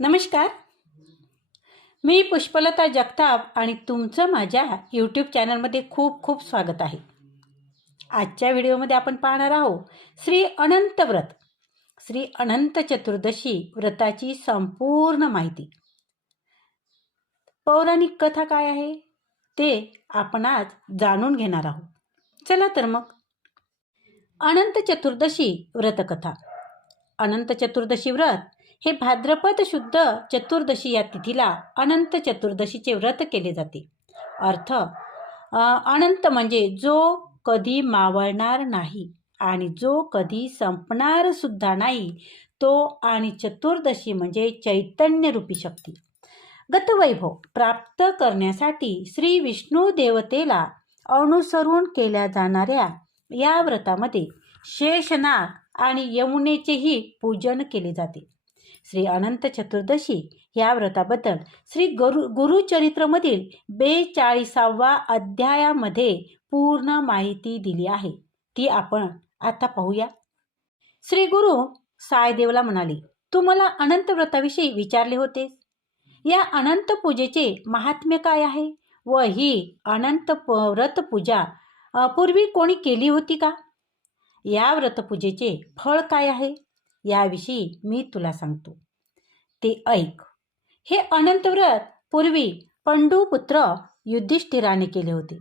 नमस्कार. मी पुष्पलता जगताप आणि तुमचं माझ्या यूट्यूब चॅनलमध्ये खूप खूप स्वागत आहे. आजच्या व्हिडिओमध्ये आपण पाहणार आहोत श्री अनंत व्रत. श्री अनंत चतुर्दशी व्रताची संपूर्ण माहिती. पौराणिक कथा काय आहे? ते आपण आज जाणून घेणार आहोत. चला तर मग. अनंत चतुर्दशी व्रतकथा. अनंत चतुर्दशी व्रत हे भाद्रपद शुद्ध चतुर्दशी या तिथीला अनंत चतुर्दशीचे व्रत केले जाते. अर्थ अनंत म्हणजे जो कधी मावळणार नाही आणि जो कधी संपणार सुद्धा नाही तो आणि चतुर्दशी म्हणजे चैतन्यरूपी शक्ती. गतवैभव प्राप्त करण्यासाठी श्री विष्णू देवतेला अनुसरून केल्या जाणाऱ्या या व्रतामध्ये शेषनाग आणि यमुनेचेही पूजन केले जाते. श्री अनंत चतुर्दशी या व्रताबद्दल श्री गुरु गुरुचरित्रमधील बेचाळीसावा अध्यायामध्ये पूर्ण माहिती दिली आहे. ती आपण आता पाहूया. श्री गुरु सायदेवला म्हणाले तू मला अनंत व्रताविषयी विचारले होतेस. या अनंत पूजेचे महात्म्य काय आहे? व ही अनंत व्रत पूजा पूर्वी कोणी केली होती का? या व्रतपूजेचे फळ काय आहे? याविषयी मी तुला सांगतो. ते ऐक. हे अनंत व्रत पूर्वी पंडुपुत्र युधिष्ठिराने केले होते.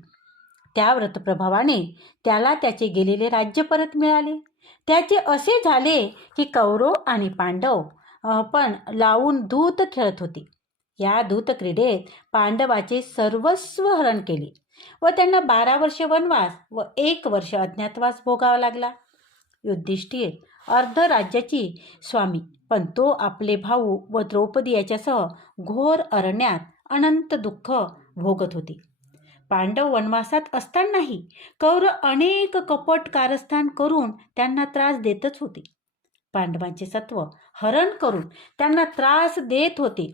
त्या व्रतप्रभावाने त्याला त्याचे गेलेले राज्य परत मिळाले. त्याचे असे झाले की कौरव आणि पांडव पण लावून दूत खेळत होते. या दूत क्रीडेत पांडवाचे सर्वस्व हरण केले व त्यांना बारा वर्षे वनवास व एक वर्ष अज्ञातवास भोगावा लागला. युधिष्ठिर अर्ध राज्याची स्वामी. पण तो आपले भाऊ व द्रौपदी याच्यासह घोर अरण्यात अनंत दुःख भोगत होते. पांडव वनवासात असतानाही कौरव अनेक कपट कारस्थान करून त्यांना त्रास देतच होते. पांडवांचे सत्व हरण करून त्यांना त्रास देत होते.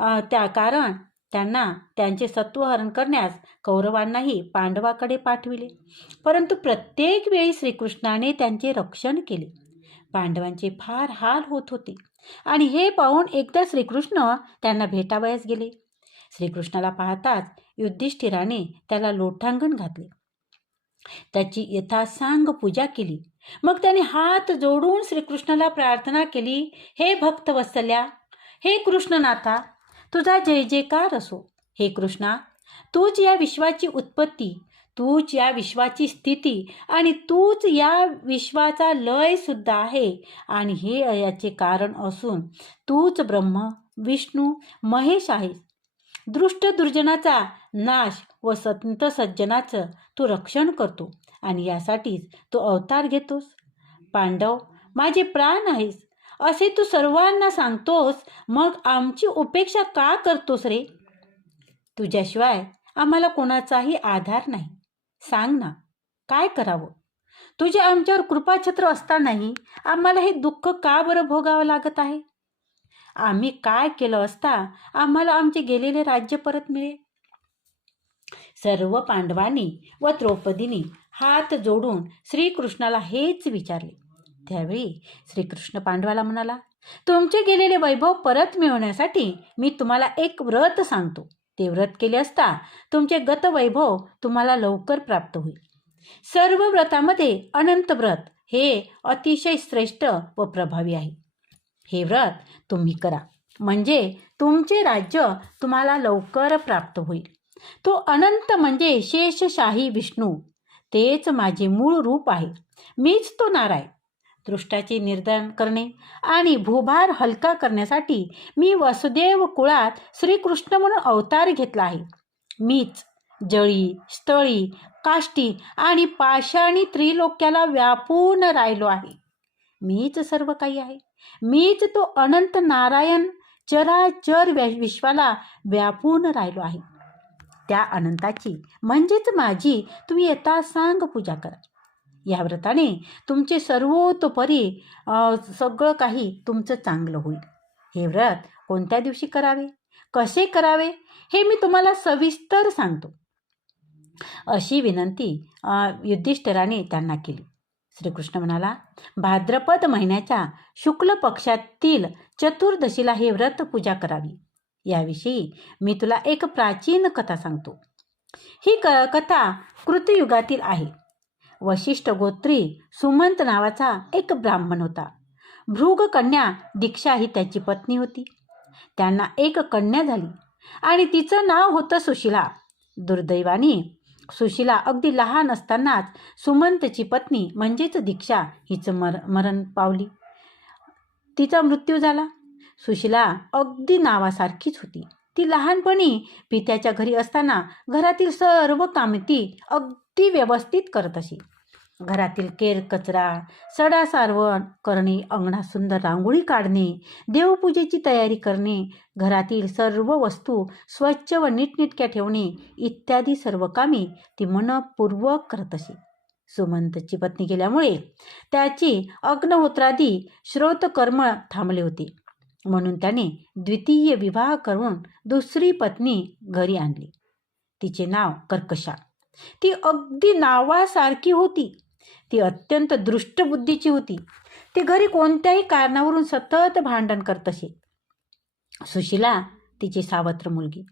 त्या कारण त्यांना त्यांचे सत्व हरण करण्यास कौरवांनाही पांडवाकडे पाठविले. परंतु प्रत्येक वेळी श्रीकृष्णाने त्यांचे रक्षण केले. पांडवांचे फार हाल होत होते. आणि हे पाहून एकदा श्रीकृष्ण त्यांना भेटावयास गेले. श्रीकृष्णाला पाहताच युधिष्ठिराने त्याला लोटांगण घातले. त्याची यथासांग पूजा केली. मग त्याने हात जोडून श्रीकृष्णाला प्रार्थना केली हे भक्त वसल्या हे कृष्णनाथा तुझा जय जयकार असो. हे कृष्णा तूच या विश्वाची उत्पत्ती तूच या विश्वाची स्थिती आणि तूच या विश्वाचा लय सुद्धा आहे. आणि हे याचे कारण असून तूच ब्रह्म विष्णू महेश आहेस. दृष्ट दुर्जनाचा नाश व संत सज्जनाचं तू रक्षण करतो आणि यासाठीच तू अवतार घेतोस. पांडव माझे प्राण आहेस. असे तू सर्वांना सांगतोस मग आमची उपेक्षा का करतोस रे? तुझ्याशिवाय आम्हाला कोणाचाही आधार नाही. सांग ना काय करावं? तुझे आमच्यावर कृपाछत्र असतानाही आम्हाला हे दुःख का बरं भोगावं लागत आहे? आम्ही काय केलं असता आम्हाला आमचे गेलेले राज्य परत मिळेल सर्व पांडवांनी व द्रौपदींनी हात जोडून श्रीकृष्णाला हेच विचारले. त्यावेळी श्रीकृष्ण पांडवाला म्हणाला तुमचे गेलेले वैभव परत मिळवण्यासाठी मी तुम्हाला एक व्रत सांगतो. ते व्रत केले असता तुमचे गत वैभव तुम्हाला लवकर प्राप्त होईल. सर्व व्रतामध्ये अनंत व्रत हे अतिशय श्रेष्ठ व प्रभावी आहे. हे व्रत तुम्ही करा. म्हणजे तुमचे राज्य तुम्हाला लवकर प्राप्त होईल. तो अनंत म्हणजे शेषशाही विष्णू. तेच माझे मूळ रूप आहे. मीच तो नारायण. दृष्टाचे निर्धारण करणे आणि भूभार हलका करण्यासाठी मी वसुदेव कुळात श्रीकृष्ण म्हणून अवतार घेतला आहे. मीच जळी स्थळी काष्टी आणि पाषाणी त्रिलोक्याला व्यापून राहिलो आहे. मीच सर्व काही आहे. मीच तो अनंत नारायण चराचर विश्वाला व्यापून राहिलो आहे. त्या अनंताची म्हणजेच माझी तुम्ही येता सांग पूजा करा. या व्रताने तुमचे सर्वतोपरी सगळं काही तुमचं चांगलं होईल. हे व्रत कोणत्या दिवशी करावे? कसे करावे? हे मी तुम्हाला सविस्तर सांगतो. अशी विनंती अ, युधिष्ठिराने त्यांना केली. श्रीकृष्ण म्हणाला भाद्रपद महिन्याच्या शुक्ल पक्षातील चतुर्दशीला हे व्रत पूजा करावी. याविषयी मी तुला एक प्राचीन कथा सांगतो. ही क कथा कृतयुगातील आहे. वशिष्ठ गोत्री सुमंत नावाचा एक ब्राह्मण होता. भृग कन्या दीक्षा ही त्याची पत्नी होती. त्यांना एक कन्या झाली आणि तिचं नाव होतं सुशिला. दुर्दैवाने सुशिला अगदी लहान असतानाच सुमंतची पत्नी म्हणजेच दीक्षा हिचं मर मरण पावली. तिचा मृत्यू झाला. सुशिला अगदी नावासारखीच होती. ती लहानपणी पित्याच्या घरी असताना घरातील सर्व कामे ती अगदी व्यवस्थित करत असे. घरातील केर कचरा सडा सारवण करणे अंगणात सुंदर रांगोळी काढणे देवपूजेची तयारी करणे घरातील सर्व वस्तू स्वच्छ व नीटनेटक्या ठेवणे इत्यादी सर्व कामे ती मनपूर्वक करत असे. सुमंतची पत्नी गेल्यामुळे त्याची अग्नहोत्रादी श्रोतकर्म थांबले होते. म्हणून त्याने द्वितीय विवाह करून दुसरी पत्नी घरी आणली. तिचे नाव कर्कशा. ती अगदी नावासारखी होती. ती अत्यंत दृष्टबुद्धीची होती. ती घरी कोणत्याही कारणावरून सतत भांडण करत असे. सुशिला तिची सावत्र मुलगी.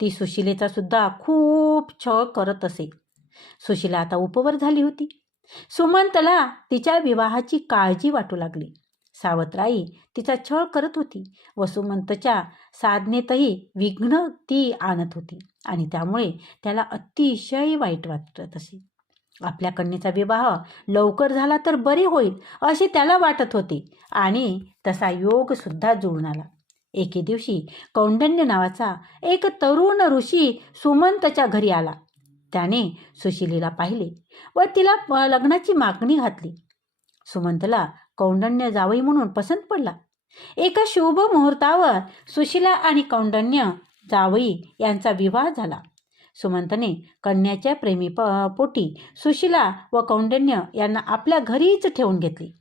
ती सुशिलेचा सुद्धा खूप छळ करत असे. सुशिला आता उपवर झाली होती. सुमंतला तिच्या विवाहाची काळजी वाटू लागली. सावत्राई तिचा छळ करत होती व सुमंतच्या साधनेतही विघ्न ती आणत होती आणि त्यामुळे त्याला अतिशय वाईट वाटत असे. आपल्या कन्येचा विवाह लवकर झाला तर बरी होईल असे त्याला वाटत होते. आणि तसा योग सुद्धा जुळून आला. एके दिवशी कौंडण्य नावाचा एक तरुण ऋषी सुमंतच्या घरी आला. त्याने सुशिलीला पाहिले व तिला प- लग्नाची मागणी घातली. सुमंतला कौंडण्य जावई म्हणून पसंत पडला. एका शुभ मुहूर्तावर सुशिला आणि कौंडण्य जावई यांचा विवाह झाला. सुमंतने कन्याच्या प्रेमी प पोटी सुशिला व कौंडन्य यांना आपल्या घरीच ठेवून घेतले.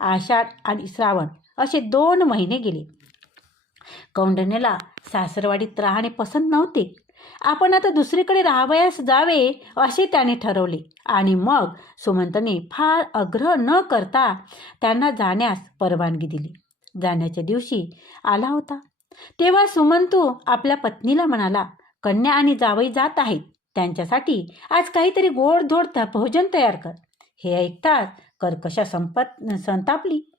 आषाढ आणि श्रावण असे दोन महिने गेले. कौंडण्याला सासरवाडीत राहणे पसंत नव्हते. आपण आता दुसरीकडे राहावयास जावे असे त्याने ठरवले. आणि मग सुमंतने फार आग्रह न करता त्यांना जाण्यास परवानगी दिली. जाण्याच्या दिवशी आला होता. तेव्हा सुमंतू आपल्या पत्नीला म्हणाला कन्या आणि जावई जात आहेत. त्यांच्यासाठी आज काहीतरी गोडधोड त- भोजन तयार कर. हे ऐकताच कर्कशा संपत संतापली.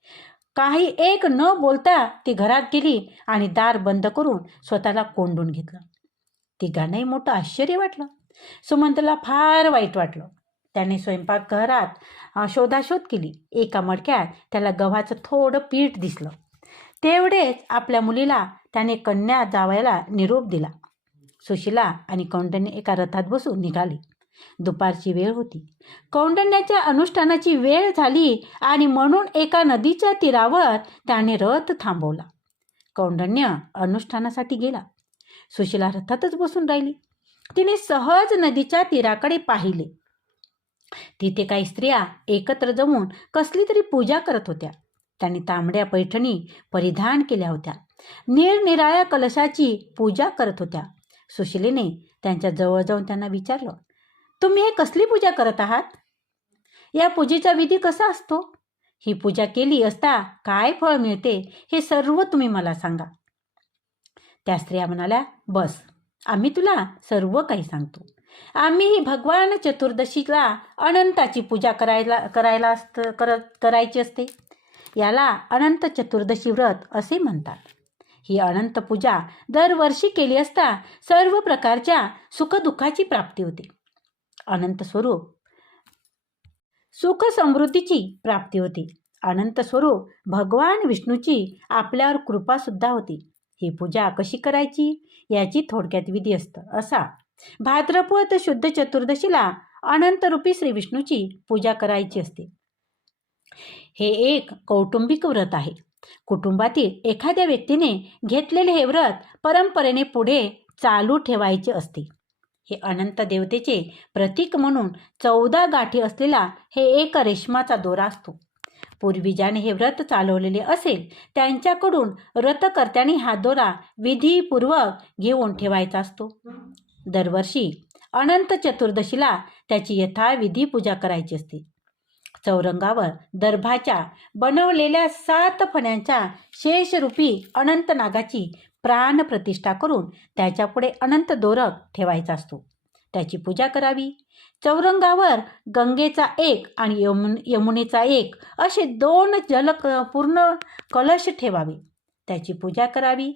काही एक न बोलता ती घरात गेली आणि दार बंद करून स्वतःला कोंडून घेतलं. तिघांनाही मोठं आश्चर्य वाटलं. सुमंतला फार वाईट वाटलं. त्याने स्वयंपाकघरात शोधाशोध केली. एका मडक्यात त्याला गव्हाचं थोडं पीठ दिसलं. तेवढेच आपल्या मुलीला त्याने कन्या जावयाला निरोप दिला. सुशिला आणि कौंडण्य एका रथात बसून निघाली. दुपारची वेळ होती. कौंडण्याच्या अनुष्ठानाची वेळ झाली आणि म्हणून एका नदीच्या तीरावर त्याने रथ थांबवला. कौंडण्य अनुष्ठानासाठी गेला. सुशिला रथातच बसून राहिली. तिने सहज नदीच्या तीराकडे पाहिले. तिथे काही स्त्रिया एकत्र जमून कसली तरी पूजा करत होत्या. त्यांनी तांबड्या पैठणी परिधान केल्या होत्या. निरनिराळ्या कलशाची पूजा करत होत्या. सुशिलेने त्यांच्या जवळ जाऊन त्यांना विचारलं तुम्ही हे कसली पूजा करत आहात? या पूजेचा विधी कसा असतो? ही पूजा केली असता काय फळ मिळते हे सर्व तुम्ही मला सांगा. त्या स्त्रिया म्हणाल्या बस आम्ही तुला सर्व काही सांगतो. आम्ही ही भगवान चतुर्दशीला अनंताची पूजा करायला करायला असत करत करायची असते. याला अनंत चतुर्दशी व्रत असे म्हणतात. ही अनंत पूजा दरवर्षी केली असता सर्व प्रकारच्या सुखदुःखाची प्राप्ती होते. अनंत स्वरूप सुख समृद्धीची प्राप्ती होती. अनंत स्वरूप भगवान विष्णूची आपल्यावर कृपा सुद्धा होती. ही पूजा कशी करायची? याची थोडक्यात विधी असतं. असा. भाद्रपद शुद्ध चतुर्दशीला अनंतरूपी श्री विष्णूची पूजा करायची असते. हे एक कौटुंबिक व्रत आहे. कुटुंबातील एखाद्या व्यक्तीने घेतलेले हे व्रत परंपरेने पुढे चालू ठेवायचे असते. हे अनंत देवतेचे प्रतीक म्हणून चौदा गाठी असलेला हे एक रेशमाचा दोरा असतो. पूर्वी ज्याने हे व्रत चालवलेले असेल त्यांच्याकडून व्रतकर्त्यांनी हा दोरा विधीपूर्वक घेऊन ठेवायचा असतो. दरवर्षी अनंत चतुर्दशीला त्याची यथाविधी पूजा करायची असते. चौरंगावर दर्भाच्या बनवलेल्या सात फण्यांच्या शेषरूपी अनंतनागाची प्राण प्रतिष्ठा करून त्याच्यापुढे अनंत दोरक ठेवायचा असतो. त्याची पूजा करावी. चौरंगावर गंगेचा एक आणि यमुन यमुनेचा एक असे दोन जल पूर्ण कलश ठेवावे. त्याची पूजा करावी.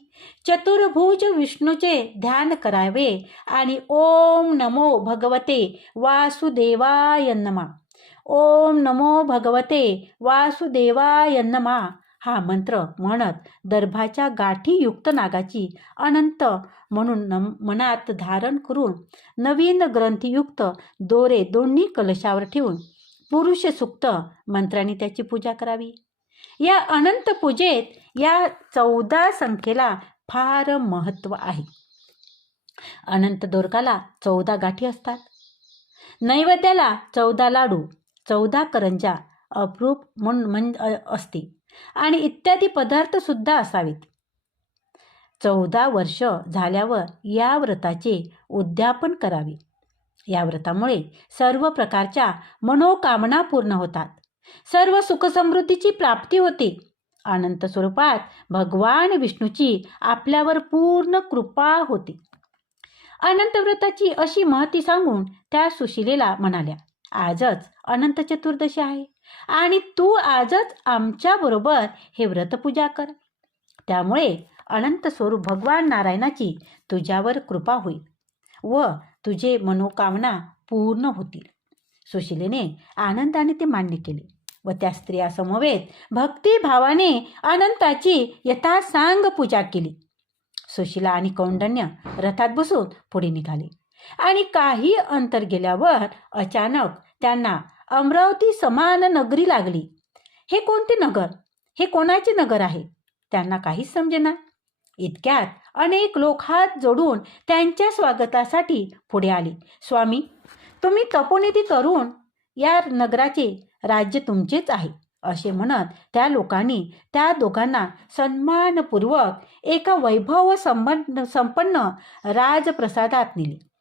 चतुर्भुज विष्णूचे ध्यान करावे आणि ओम नमो भगवते वासुदेवाय नमा. ओम नमो भगवते वासुदेवाय नमा. हा मंत्र म्हणत दर्भाच्या गाठीयुक्त नागाची अनंत म्हणून नम मनात धारण करून नवीन ग्रंथीयुक्त दोरे दोन्ही कलशावर ठेवून पुरुष सुक्त मंत्राने त्याची पूजा करावी. या अनंत पूजेत या चौदा संख्येला फार महत्त्व आहे. अनंत दोरकाला चौदा गाठी असतात. नैवेद्याला चौदा लाडू चौदा करंजा अप्रूप म्हणून म्हण असते. आणि इत्यादी पदार्थसुद्धा असावेत. चौदा वर्ष झाल्यावर या व्रताचे उद्यापन करावे. या व्रतामुळे सर्व प्रकारच्या मनोकामना पूर्ण होतात. सर्व सुखसमृद्धीची प्राप्ती होते. अनंत स्वरूपात भगवान विष्णूची आपल्यावर पूर्ण कृपा होते. अनंत व्रताची अशी महती सांगून त्या सुशिलेला म्हणाल्या आजच अनंत चतुर्दशी आहे. आणि तू आजच आमच्याबरोबर हे व्रतपूजा कर. त्यामुळे अनंत स्वरूप भगवान नारायणाची तुझ्यावर कृपा होईल व तुझे मनोकामना पूर्ण होतील. सुशिलेने आनंदाने ते मान्य केले व त्या स्त्रियासमवेत भक्तिभावाने अनंताची यथासांग पूजा केली. सुशिला आणि कौंडण्य रथात बसून पुढे निघाले. आणि काही अंतर गेल्यावर अचानक त्यांना अमरावती समान नगरी लागली. हे कोणते नगर? हे कोणाचे नगर आहे? त्यांना काहीच समजेना. इतक्यात अनेक लोक हात जोडून त्यांच्या स्वागतासाठी पुढे आले. स्वामी तुम्ही तपोनिधी करून या नगराचे राज्य तुमचेच आहे असे म्हणत त्या लोकांनी त्या दोघांना सन्मानपूर्वक एका वैभव संपन्न संपन्न राजप्रसादात नेले.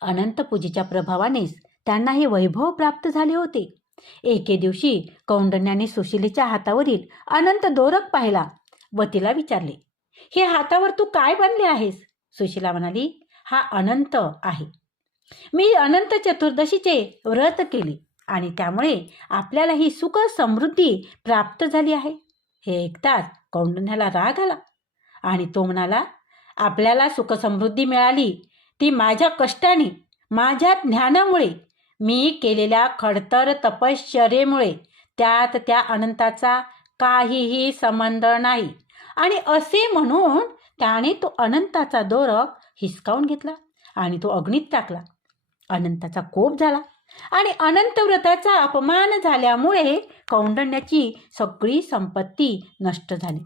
अनंत पूजेच्या प्रभावानेच त्यांना हे वैभव प्राप्त झाले होते. एके दिवशी कौंडण्याने सुशिलेच्या हातावरील अनंत दोरक पाहिला व तिला विचारले हे हातावर तू काय बांधले आहेस? सुशिला म्हणाली हा अनंत आहे. मी अनंत चतुर्दशीचे व्रत केले आणि त्यामुळे आपल्याला ही सुख समृद्धी प्राप्त झाली आहे. हे ऐकताच कौंडण्याला राग आला आणि तो म्हणाला आपल्याला सुखसमृद्धी मिळाली ती माझ्या कष्टाने माझ्या ज्ञानामुळे मी केलेल्या खडतर तपश्चर्येमुळे त्यात त्या अनंताचा काहीही संबंध नाही. आणि असे म्हणून त्याने तो अनंताचा दोरक हिसकावून घेतला आणि तो अग्नीत टाकला. अनंताचा कोप झाला आणि अनंत व्रताचा अपमान झाल्यामुळे कौंडण्याची सगळी संपत्ती नष्ट झाली.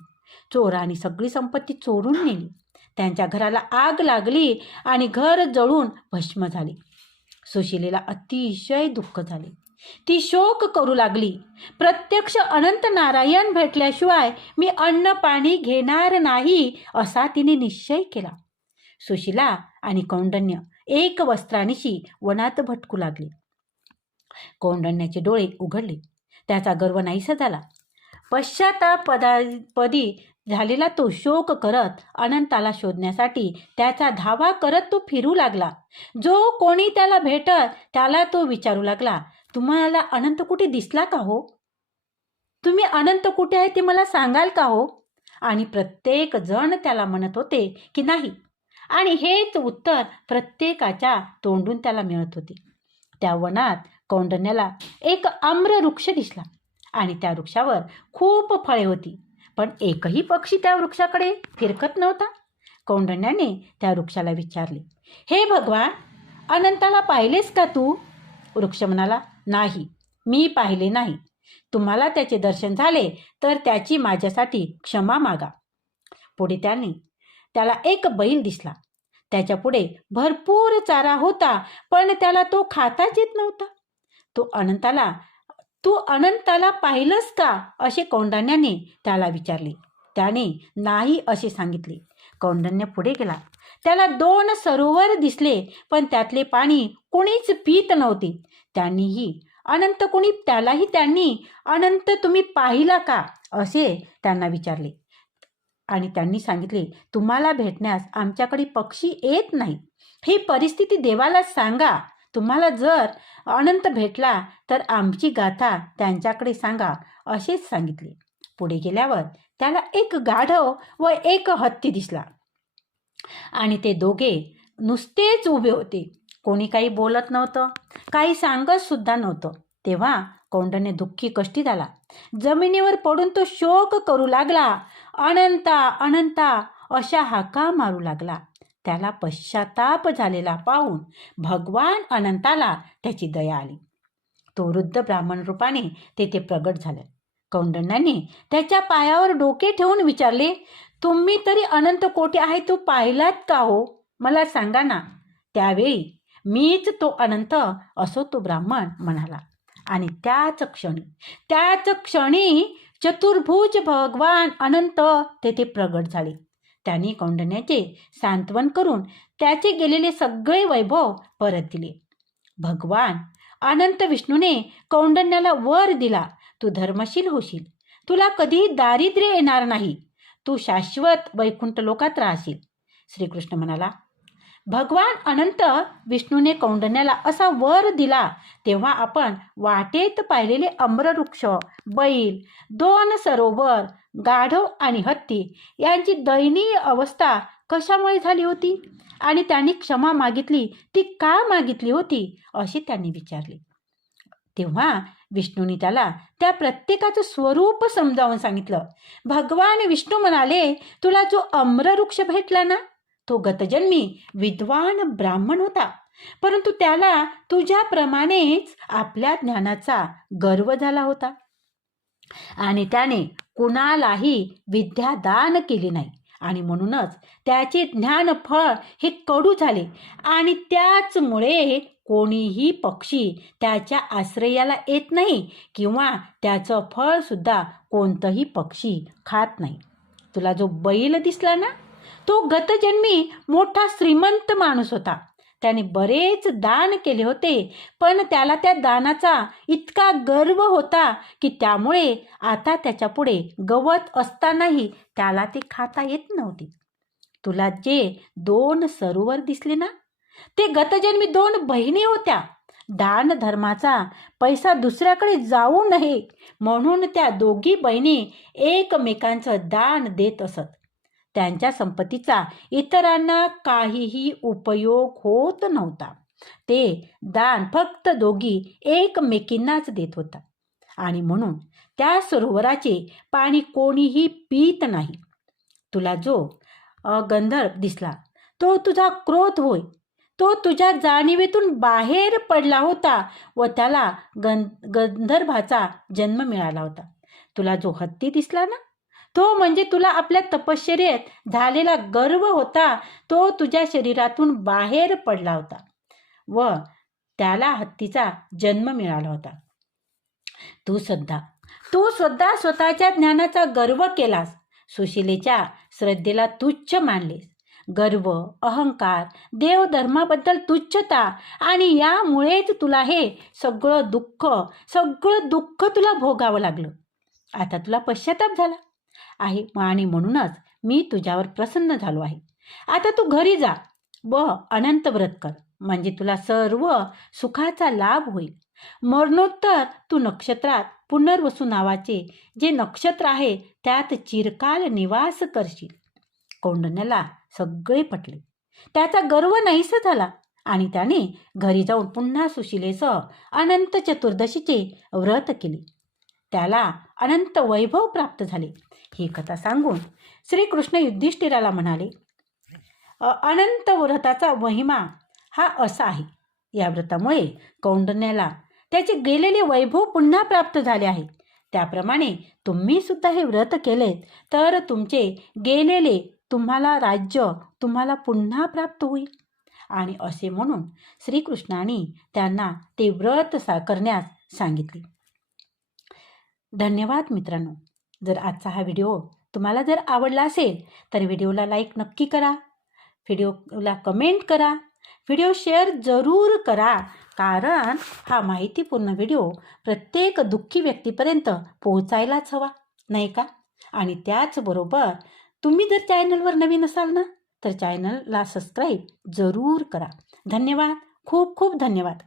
चोराने सगळी संपत्ती चोरून नेली. त्यांच्या घराला आग लागली आणि घर जळून भस्म झाले. सुशिलेला अतिशय दुःख झाले. ती शोक करू लागली. प्रत्यक्ष अनंत नारायण भेटल्याशिवाय मी अन्न पाणी घेणार नाही असा तिने निश्चय केला. सुशिला आणि कौंडण्य एक वस्त्रानिशी वनात भटकू लागली. कौंडण्याचे डोळे उघडले. त्याचा गर्व नाहीसा झाला. पश्चातापदापदी झालेला तो शोक करत अनंताला शोधण्यासाठी त्याचा धावा करत तो फिरू लागला. जो कोणी त्याला भेटत त्याला तो विचारू लागला तुम्हाला अनंत कुठे दिसला का हो? तुम्ही अनंत कुठे आहे ते मला सांगाल का हो? आणि प्रत्येक जण त्याला म्हणत होते की नाही. आणि हेच उत्तर प्रत्येकाच्या तोंडून त्याला मिळत होते. त्या वनात कौंडण्याला एक आम्र वृक्ष दिसला आणि त्या वृक्षावर खूप फळे होती. पण एकही पक्षी त्या वृक्षाकडे फिरकत नव्हता. कौंडण्याने त्या वृक्षाला विचारले हे भगवान अनंताला पाहिलेस का तू? वृक्ष म्हणाला नाही मी पाहिले नाही. तुम्हाला त्याचे दर्शन झाले तर त्याची माझ्यासाठी क्षमा मागा. पुढे त्याने त्याला एक बैल दिसला. त्याच्या पुढे भरपूर चारा होता पण त्याला तो खाताच येत नव्हता. तो अनंताला तू अनंताला पाहिलंस का? असे कौंडण्याने त्याला विचारले. त्याने नाही असे सांगितले. कौंडण्य पुढे गेला. त्याला दोन सरोवर दिसले पण त्यातले पाणी कोणीच पित नव्हते. त्यांनीही अनंत कोणी? त्यालाही त्यांनी अनंत तुम्ही पाहिला का? असे त्यांना विचारले. आणि त्यांनी सांगितले तुम्हाला भेटण्यास आमच्याकडे पक्षी येत नाही ही परिस्थिती देवाला सांगा. तुम्हाला जर अनंत भेटला तर आमची गाथा त्यांच्याकडे सांगा असेच सांगितले. पुढे गेल्यावर त्याला एक गाढव व एक हत्ती दिसला. आणि ते दोघे नुसतेच उभे होते. कोणी काही बोलत नव्हतं काही सांगत सुद्धा नव्हतं. तेव्हा कौंडने दुःखी कष्टी झाला जमिनीवर पडून तो शोक करू लागला. अनंता अनंता अशा हाका मारू लागला. त्याला पश्चाताप झालेला पाहून भगवान अनंताला त्याची दया आली. तो वृद्ध ब्राह्मण रूपाने तेथे प्रगट झाला. कौंडण्याने त्याच्या पायावर डोके ठेवून विचारले तुम्ही तरी अनंत कोटी आहे? तो पाहिलात का हो? मला सांगा ना. त्यावेळी मीच तो अनंत असो तो ब्राह्मण म्हणाला. आणि त्याच क्षणी त्याच क्षणी चतुर्भुज भगवान अनंत तेथे प्रगट झाले. त्यांनी कौंडण्याचे सांत्वन करून त्याचे गेलेले सगळे वैभव परत दिले. भगवान अनंत विष्णूने कौंडण्याला वर दिला. तू धर्मशील होशील. तुला कधीही दारिद्र्य येणार नाही. तू शाश्वत वैकुंठ लोकात राहशील. श्रीकृष्ण म्हणाला भगवान अनंत विष्णूने कौंडण्याला असा वर दिला तेव्हा आपण वाटेत पाहिलेले अम्रवृक्ष बैल दोन सरोवर गाढव आणि हत्ती यांची दयनीय अवस्था कशामुळे झाली होती? आणि त्यांनी क्षमा मागितली ती का मागितली होती? अशी त्यांनी विचारली. तेव्हा विष्णूने त्याला त्या प्रत्येकाचं स्वरूप समजावून सांगितलं. भगवान विष्णू म्हणाले तुला जो अम्रवृक्ष भेटला ना तो गतजन्मी विद्वान ब्राह्मण होता. परंतु त्याला तुझ्याप्रमाणेच आपल्या ज्ञानाचा गर्व झाला होता. आणि त्याने कुणालाही विद्या दान केली नाही. आणि म्हणूनच त्याचे ज्ञान फळ हे कडू झाले. आणि त्याचमुळे कोणीही पक्षी त्याच्या आश्रयाला येत नाही किंवा त्याचं फळसुद्धा कोणतंही पक्षी खात नाही. तुला जो बैल दिसला ना तो गतजन्मी मोठा श्रीमंत माणूस होता. त्याने बरेच दान केले होते पण त्याला त्या दानाचा इतका गर्व होता की त्यामुळे आता त्याच्यापुढे गवत असतानाही त्याला ते खाता येत नव्हते. तुला जे दोन सरोवर दिसले ना ते गतजन्मी दोन बहिणी होत्या. दान धर्माचा पैसा दुसऱ्याकडे जाऊ नये म्हणून त्या दोघी बहिणी एकमेकांचं दान देत असत. त्यांच्या संपत्तीचा इतरांना काहीही उपयोग होत नव्हता. ते दान फक्त दोघी एकमेकींनाच देत होता. आणि म्हणून त्या सरोवराचे पाणी कोणीही पित नाही. तुला जो गंधर्व दिसला तो तुझा क्रोध होय. तो तुझ्या जाणीवेतून बाहेर पडला होता व त्याला गं गंधर्भाचा जन्म मिळाला होता. तुला जो हत्ती दिसला ना तो म्हणजे तुला आपल्या तपश्चर्येत झालेला गर्व होता. तो तुझ्या शरीरातून बाहेर पडला होता व त्याला हत्तीचा जन्म मिळाला होता. तू सुद्धा तू सुद्धा स्वतःच्या ज्ञानाचा गर्व केलास. सुशिलेच्या श्रद्धेला तुच्छ मानलेस. गर्व अहंकार देवधर्माबद्दल तुच्छता आणि यामुळेच तुला हे सगळं दुःख सगळं दुःख तुला भोगावं लागलं. आता तुला पश्चाताप झाला. आहे. आणि म्हणूनच मी तुझ्यावर प्रसन्न झालो आहे. आता तू घरी जा. व अनंत व्रत कर. म्हणजे तुला सर्व सुखाचा लाभ होईल. मरणोत्तर तू नक्षत्रात पुनर्वसू नावाचे जे नक्षत्र आहे त्यात चिरकाल निवास करशील. कौंडण्याला सगळे पटले. त्याचा गर्व नाहीसा झाला. आणि त्याने घरी जाऊन पुन्हा सुशिलेसह अनंत चतुर्दशीचे व्रत केले. त्याला अनंत वैभव प्राप्त झाले. ही कथा सांगून श्रीकृष्ण युधिष्ठिराला म्हणाले अनंत व्रताचा महिमा हा असा आहे. या व्रतामुळे कौंडण्याला त्याचे गेलेले वैभव पुन्हा प्राप्त झाले आहे. त्याप्रमाणे तुम्ही सुद्धा हे व्रत केलेत तर तुमचे गेलेले तुम्हाला राज्य तुम्हाला पुन्हा प्राप्त होईल. आणि असे म्हणून श्रीकृष्णाने त्यांना ते व्रत सा करण्यास सांगितले. धन्यवाद मित्रांनो. जर आजचा हा व्हिडिओ तुम्हाला जर आवडला असेल तर व्हिडिओला लाईक नक्की करा. व्हिडिओला कमेंट करा. व्हिडिओ शेअर जरूर करा. कारण हा माहितीपूर्ण व्हिडिओ प्रत्येक दुःखी व्यक्तीपर्यंत पोहोचायलाच हवा नाही का? आणि त्याचबरोबर तुम्ही जर चॅनलवर नवीन असाल ना तर चॅनलला सबस्क्राईब जरूर करा. धन्यवाद. खूप खूप धन्यवाद.